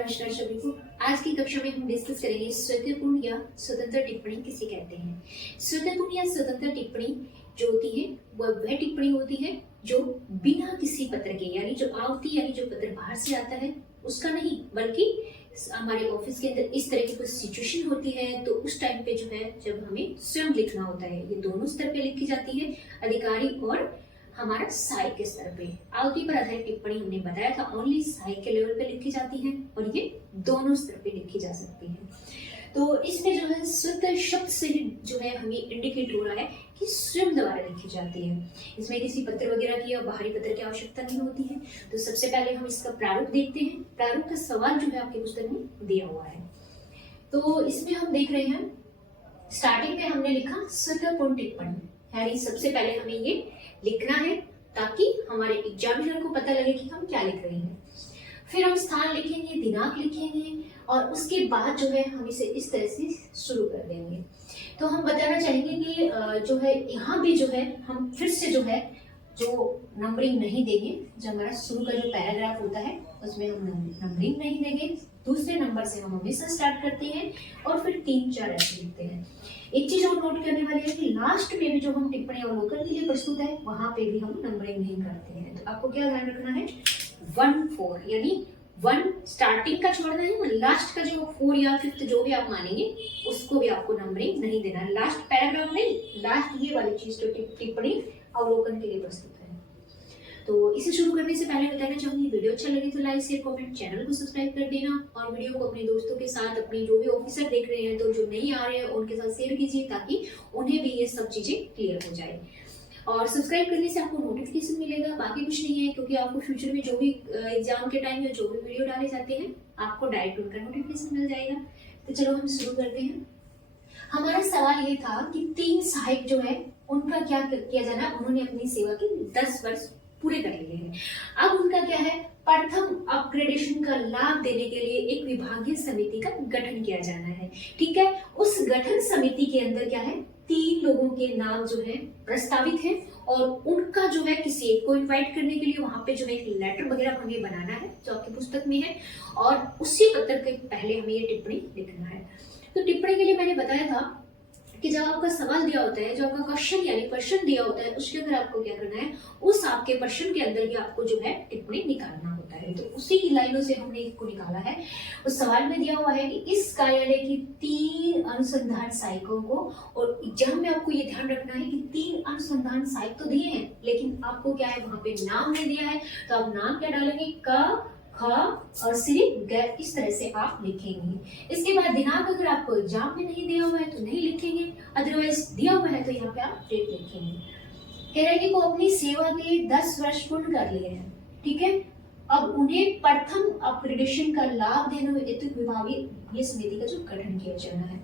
नमस्कार सभी को। आज की कक्षा में हम डिस्कस करेंगे स्वतःपूर्ण या स्वतंत्र टिप्पणी किसे कहते हैं। स्वतःपूर्ण या स्वतंत्र टिप्पणी जो होती है वह टिप्पणी होती है जो बिना किसी पत्र के, यानी जो आवती यानी जो पत्र बाहर से आता है उसका नहीं, बल्कि हमारे ऑफिस के अंदर इस तरह की कोई सिचुएशन होती है तो उस टाइम पे जो है जब हमें स्वयं लिखना होता है, ये दोनों स्तर पे लिखी जाती है, अधिकारी और हमारा सहायक के स्तर पे। आवती पर आधारित टिप्पणी हमने बताया था ओनली सहायक के लेवल पे लिखी जाती है और ये दोनों स्तर पे लिखी जा सकती है। तो इसमें जो है स्वतः शब्द से जो है हमें इंडिकेट हो रहा है कि स्वयं द्वारा लिखी जाती है। इसमें किसी पत्र वगैरह की या बाहरी पत्र की आवश्यकता नहीं होती है। तो सबसे पहले हम इसका प्रारूप देखते हैं। प्रारूप का सवाल जो है आपकी पुस्तक में दिया हुआ है। तो इसमें हम देख रहे हैं स्टार्टिंग में हमने लिखा स्वतःपूर्ण टिप्पणी, यानी सबसे पहले हमें ये लिखना है ताकि हमारे एग्जामिनर को पता लगे कि हम क्या लिख रहे हैं। फिर हम स्थान लिखेंगे, दिनांक लिखेंगे और उसके बाद जो है हम इसे इस तरह से शुरू कर देंगे। तो हम बताना चाहेंगे कि जो है यहाँ भी जो है हम फिर से जो है जो नंबरिंग नहीं देंगे। जब हमारा शुरू का जो पैराग्राफ होता है उसमें हम नंबरिंग नहीं देंगे। दूसरे नंबर से हम हमेशा स्टार्ट करते हैं और फिर 3-4 ऐसे लिखते हैं। एक चीज और नोट करने वाली है कि लास्ट में भी जो हम टिप्पणी अवलोकन के लिए प्रस्तुत है वहां पे भी हम नंबरिंग नहीं करते हैं। तो आपको क्या ध्यान रखना है, 1-4 यानी 1 स्टार्टिंग का छोड़ना है और लास्ट का जो 4 या 5 जो भी आप मानेंगे उसको भी आपको नंबरिंग नहीं देना है। लास्ट पैराग्राफ नहीं, लास्ट ये वाली चीज तो टिप्पणी अवलोकन के लिए प्रस्तुत है। तो इसे शुरू करने से पहले बताना चाहूंगी, वीडियो अच्छा लगे तो लाइक शेयर कमेंट, चैनल को सब्सक्राइब कर देना और वीडियो को अपने दोस्तों के साथ, अपने जो भी ऑफिसर देख रहे हैं तो जो नहीं आ रहे हैं उनके साथ शेयर कीजिए ताकि उन्हें भी ये सब चीजें क्लियर हो जाए। और सब्सक्राइब करने से आपको नोटिफिकेशन मिलेगा, बाकी कुछ नहीं है, क्योंकि आपको फ्यूचर में जो भी एग्जाम के टाइम में जो भी वीडियो डाले जाते हैं आपको डायरेक्ट उनका नोटिफिकेशन मिल जाएगा। तो चलो हम शुरू करते हैं। हमारा सवाल ये था कि 3 सहायक जो है उनका क्या किया जाना। उन्होंने अपनी सेवा के 10 वर्ष पूरे कर लिए हैं। अब उनका क्या है, प्रथम अपग्रेडेशन का लाभ देने के लिए एक विभागीय समिति का गठन किया जाना है। ठीक है, उस गठन समिति के अंदर क्या है, 3 लोगों के नाम जो है प्रस्तावित है और उनका जो है किसी एक को इनवाइट करने के लिए वहां पे जो है एक लेटर वगैरह हमें बनाना है जो आपकी पुस्तक में है और उसी पत्र के पहले हमें ये टिप्पणी लिखना है। तो टिप्पणी के लिए मैंने बताया था कि जब आपका सवाल दिया होता है, जो आपका क्वेश्चन यानी प्रश्न दिया होता है, उसके अंदर आपको क्या करना है, उस आपके प्रश्न के अंदर ही आपको जो है टिप्पणी निकालना होता है। तो उसी की लाइनों से हमने इसको निकाला है। उस सवाल में दिया हुआ है कि इस कार्यालय की 3 अनुसंधान सहायकों को, और एग्जाम में आपको ये ध्यान रखना है कि 3 अनुसंधान सहायक तो दिए हैं लेकिन आपको क्या है वहां पे नाम नहीं दिया है। तो आप नाम क्या डालेंगे, क, ख और सिर्फ गैर, इस तरह से आप लिखेंगे। इसके बाद दिनांक अगर आपको एग्जाम में नहीं दिया हुआ है तो नहीं लिखेंगे, अदरवाइज दिया हुआ है तो यहाँ पे आप डेट लिखेंगे। कह रहे हैं कि वो अपनी सेवा के 10 वर्ष पूर्ण कर लिए हैं। ठीक है, अब उन्हें प्रथम अपग्रेडेशन का लाभ देने हेतु विभागीय समिति का जो गठन किया जाना है।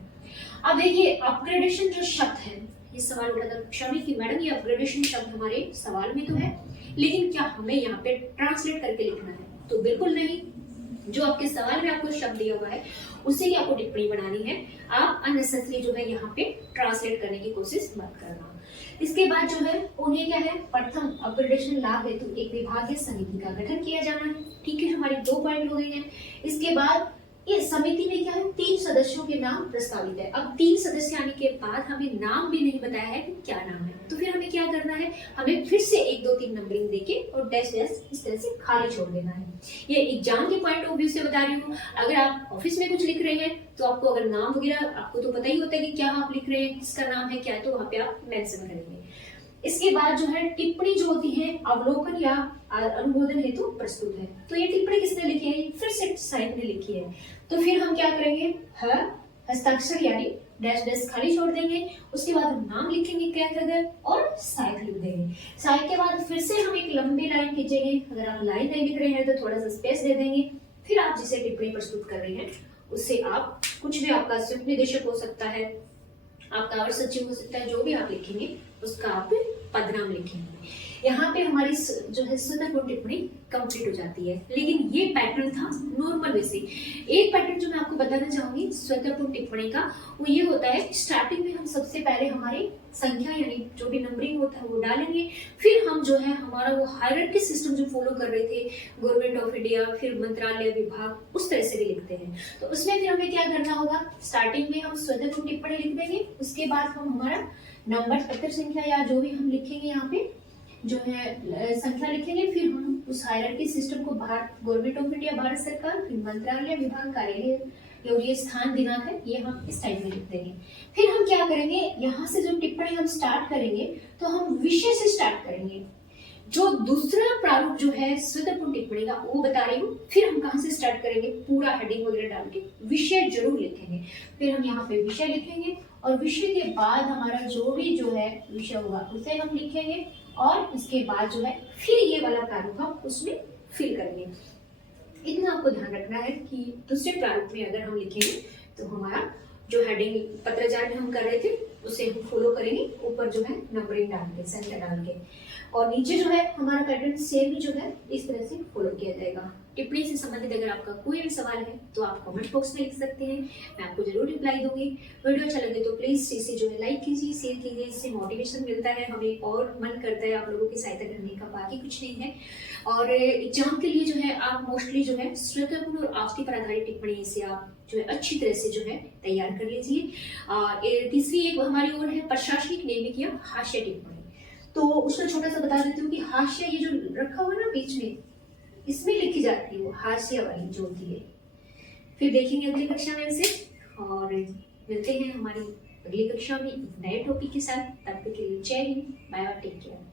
अब देखिए अपग्रेडेशन जो शब्द है, ये सवाल उठा था क्षमी की मैडम ये अपग्रेडेशन शब्द हमारे सवाल में तो है लेकिन क्या हमें यहाँ पे ट्रांसलेट करके लिखना है? तो बिल्कुल नहीं। जो आपके सवाल में आपको शब्द दिया हुआ है उससे ही आपको टिप्पणी बनानी है। आप अननेसेसरी जो है यहाँ पे ट्रांसलेट करने की कोशिश मत करना। इसके बाद जो है उन्हें क्या है, प्रथम अपग्रेडेशन लाभ हेतु एक विभागीय समिति का गठन किया जाना है। ठीक है, हमारे 2 पॉइंट हो गए हैं। इसके बाद इस समिति में क्या है, 3 सदस्यों के नाम प्रस्तावित है। अब 3 सदस्य आने के बाद हमें नाम भी नहीं बताया है कि क्या नाम है, तो फिर हमें क्या करना है, हमें फिर से 1-2-3 नंबरिंग देके और डैश डैश इस तरह से खाली छोड़ देना है। ये एग्जाम के पॉइंट ऑफ व्यू से बता रही हूँ। अगर आप ऑफिस में कुछ लिख रहे हैं तो आपको अगर नाम वगैरह आपको तो पता ही होता है कि क्या आप लिख रहे हैं, किसका नाम है क्या है, तो वहां पे आप मेंशन करेंगे। इसके बाद जो है टिप्पणी जो होती है अवलोकन या अनुमोदन हेतु प्रस्तुत है। तो ये टिप्पणी किसने लिखी है, फिर से सहायक ने लिखी है। तो फिर हम क्या करेंगे, हस्ताक्षर यानी डैश डैश खाली छोड़ देंगे। उसके बाद हम नाम लिखेंगे क्या कर और सहायक लिख देंगे। सहायक के बाद फिर से हम एक लंबी लाइन खींचेंगे। अगर आप लाइन नहीं लिख रहे हैं तो थोड़ा सा स्पेस दे देंगे। फिर आप जिसे टिप्पणी प्रस्तुत कर रहे हैं उससे आप कुछ भी, आपका संयुक्त निदेशक हो सकता है, आपका अवर सचिव हो सकता है, जो भी आप लिखेंगे उसका आप पदनाम लिखेंगे। यहाँ पे हमारी जो है स्वतःपूर्ण टिप्पणी कंप्लीट हो जाती है। लेकिन ये पैटर्न था नॉर्मल वे से। एक पैटर्न जो मैं आपको बताना चाहूंगी स्वतःपूर्ण टिप्पणी का, वो ये होता है स्टार्टिंग में हम सबसे पहले हमारी संख्या यानी जो भी नंबरिंग होता है वो डालेंगे, फिर हम जो है हमारा वो हायरार्की सिस्टम जो फॉलो कर रहे थे गवर्नमेंट ऑफ इंडिया, फिर मंत्रालय, विभाग, उस तरह से भी लिखते हैं। तो उसमें फिर हमें क्या करना होगा, स्टार्टिंग में हम स्वतःपूर्ण टिप्पणी लिख देंगे, उसके बाद हम हमारा नंबर, पत्र संख्या या जो भी हम लिखेंगे यहाँ पे जो है संख्या लिखेंगे, फिर हम उस हायरार्की सिस्टम को Bharat government of India, Bharat सरकार, फिर मंत्रालय, विभाग, कार्यालय, ये स्थान, दिनांक है, ये हम इस टाइप में लिख देंगे। फिर हम क्या करेंगे, यहाँ से जो टिप्पणी हम स्टार्ट करेंगे तो हम विषय से स्टार्ट करेंगे। जो दूसरा प्रारूप जो है स्वतःपूर्ण टिप्पणी का वो बता रही हूँ। फिर हम कहाँ से स्टार्ट करेंगे, पूरा हेडिंग वगैरह डाल के विषय जरूर लिखेंगे। फिर हम यहाँ पे विषय लिखेंगे और विषय के बाद हमारा जो भी जो है विषय होगा उसे हम लिखेंगे और इसके बाद जो है फिर ये वाला प्रारूप हम उसमें फिल करेंगे। इतना आपको ध्यान रखना है कि दूसरे प्रारूप में अगर हम लिखेंगे तो हमारा जो हेडिंग पत्राचार में हम कर रहे थे उसे हम फॉलो करेंगे, ऊपर जो है नंबरिंग डाल के, संख्या डाल के, और नीचे जो है हमारा पैटर्न सेम ही जो है इस तरह से फॉलो किया जाएगा। टिप्पणी से संबंधित अगर आपका कोई भी सवाल है तो आप कमेंट बॉक्स में लिख सकते हैं, मैं आपको जरूर रिप्लाई दूंगी। वीडियो अच्छा लगे तो प्लीज इसे जो है लाइक कीजिए, शेयर कीजिए, इससे मोटिवेशन मिलता है, हमें और मन करता है आप लोगों की सहायता करने का, बाकी कुछ नहीं है। और एग्जाम के लिए जो है आप मोस्टली जो है स्वतःपूर्ण और आवृत्ति पर आधारित टिप्पणी से आप जो है अच्छी तरह से जो है तैयार कर लीजिए। तीसरी एक हमारी ओर है प्रशासनिक नियमित या हास्य टिप्पणी। तो उसका छोटा सा बता देती हूँ कि हास्य ये जो रखा हुआ ना बीच में, इसमें लिखी जाती है वो हास्य वाली जो होती है। फिर देखेंगे अगली कक्षा में इसे, और मिलते हैं हमारी अगली कक्षा में एक नए टॉपिक के साथ। तब तक के लिए Jai Hind, bye bye, take care.